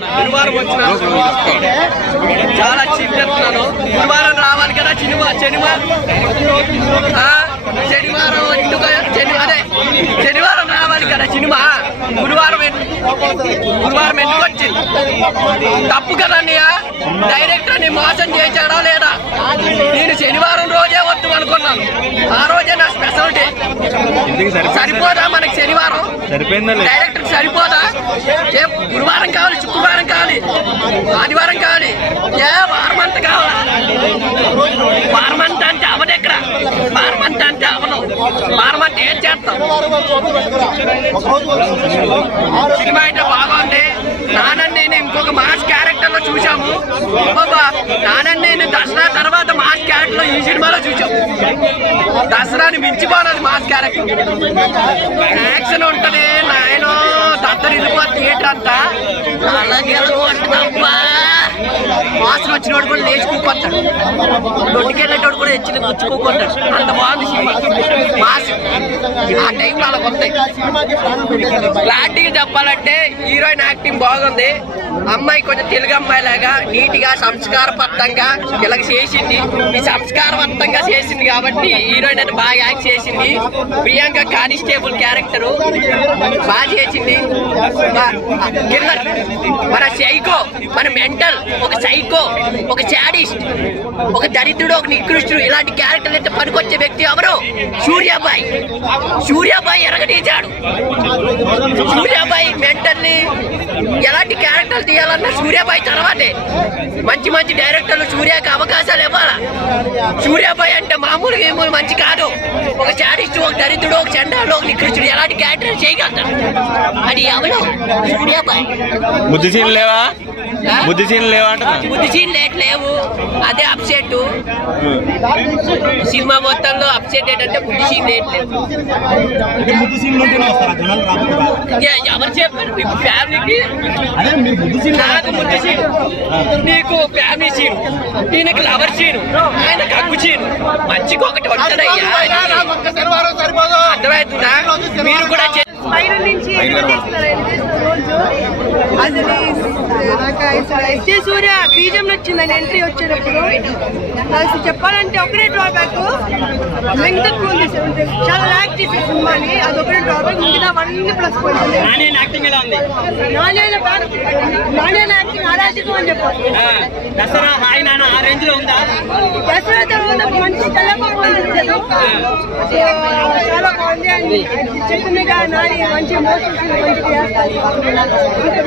గురువారం వచ్చిన చాలా చెప్తున్నాను. గురువారం రావాలి కదా, శనివారం రావాలి కదా సినిమా. గురువారం ఎందుకు వచ్చింది? తప్పు కదా అన్నయ్య. డైరెక్టర్ ని మోసం చేశాడా లేదా? నేను శనివారం రోజే వద్దు అనుకున్నాను. ఆ రోజే నా స్పెషాలిటీ. సరిపోదా మనకి శనివారం? డైరెక్టర్ సరిపోదా? గురువారం కావాలి, శుక్రవారం కావాలి, ఆదివారం కావాలి, వారం అంతా కావాలా? వారం అంతా అంటే అవదు. ఎక్కడ వారం అంతా అంటే అవదు. వారం అంటే ఏం చేస్తాం? సినిమా అయితే బాగుంది. నానన్నయ్యని ఇంకొక మాస్ క్యారెక్టర్ లో చూసాము. నానన్నయ్యని దసరా తర్వాత మాస్ క్యారెక్టర్ లో ఈ సినిమాలో చూసాము. దసరాని మించిపోనది మాస్ క్యారెక్టర్. యాక్షన్ ఉంటది, నాయన దత్తరిల్లిపో థియేటర్ అంతా. అలాగే మాసం వచ్చినోడు కూడా లేచి కూకొస్తాడు, దొడ్డుకెళ్ళేటోడు కూడా ఎచ్చిన వచ్చుకోకుంటాడు. అంత బాగుంది మాస్. ఆ టైంలో అలా వస్తాయి. క్లారిటీగా చెప్పాలంటే హీరోయిన్ యాక్టింగ్ బాగుంది. అమ్మాయి కొంచెం తెలుగు అమ్మాయి లాగా నీట్ గా సంస్కారబద్ధంగా ఇలా చేసింది. ఈ సంస్కారవంతంగా చేసింది కాబట్టి హీరోయిన్ అని బాగా యాక్ట్ చేసింది. ప్రియాంక కానిస్టేబుల్ క్యారెక్టర్ బాగా చేసింది. మన సైకో, మన మెంటల్, ఒక సైకో, ఒక శాడిస్ట్, ఒక దరిద్రుడు, ఒక నికృష్టుడు, ఇలాంటి క్యారెక్టర్ అయితే పనికొచ్చే వ్యక్తి ఎవరు? సూర్యాబాయ్. సూర్యాబాయ్ ఎరగదీశాడు. సూర్యాబాయ్ మెంటల్ ని ఎలాంటి క్యారెక్టర్ తీయాలన్నా సూర్యాబాయ్ తర్వాతే. మంచి మంచి డైరెక్టర్లు సూర్యకి అవకాశాలు ఇవ్వాలా. సూర్యాబాయ్ అంటే మామూలుగా ఏమూలు మంచి కాదు. ఒక శాడిస్ట్, ఒక దరిద్రుడు, ఒక చండాలు, ఒక నికృష్టుడు ఎలాంటి క్యారెక్టర్ చేయగలుగుతాడు. అది ఎవరు? సూర్యాబాయ్. బుద్ధి సీన్ లేవా? బుద్ధి సీన్ లేవా అంటే బుద్ధి సీన్ లేవు. అదే అప్సెట్. సినిమా మొత్తంలో అప్సెట్ ఏంటంటే బుద్ధి సీన్ లేట్లేదు. ఎవరు చెప్పారు? మీకు ఫ్యామిలీకి నాకు బుద్ధి సీన్, నీకు ఫ్యామిలీ సీన్, ఈయనకి లవర్ సీన్, ఆయనకు అగ్గు సీన్. మంచిగా ఒకటి ఉంటుందయ్యా. అర్థమవుతుందా? మీరు కూడా అసలు సూర్య బీజం నచ్చిందని ఎంట్రీ వచ్చేటప్పుడు అసలు చెప్పాలంటే ఒకటే డ్రాబ్యాక్, లెంగ్త్ ఎక్కువ ఉంది. చాలా లాగ్ చేసే సినిమాని, అది ఒకటే డ్రాబ్యాక్. మిగతా అన్ని ప్లస్ పాయింట్. నాణ్యన యాక్టింగ్ అరాజకం అని చెప్పాలి. దసరా హాయ్ నాన్న ఆ రేంజ్ లో ఉందా? దసరా తర్వాత మంచి తెల్లగా చాలా బాగుంది. అని చెట్టు మీద నాని మంచి మోసం మంచి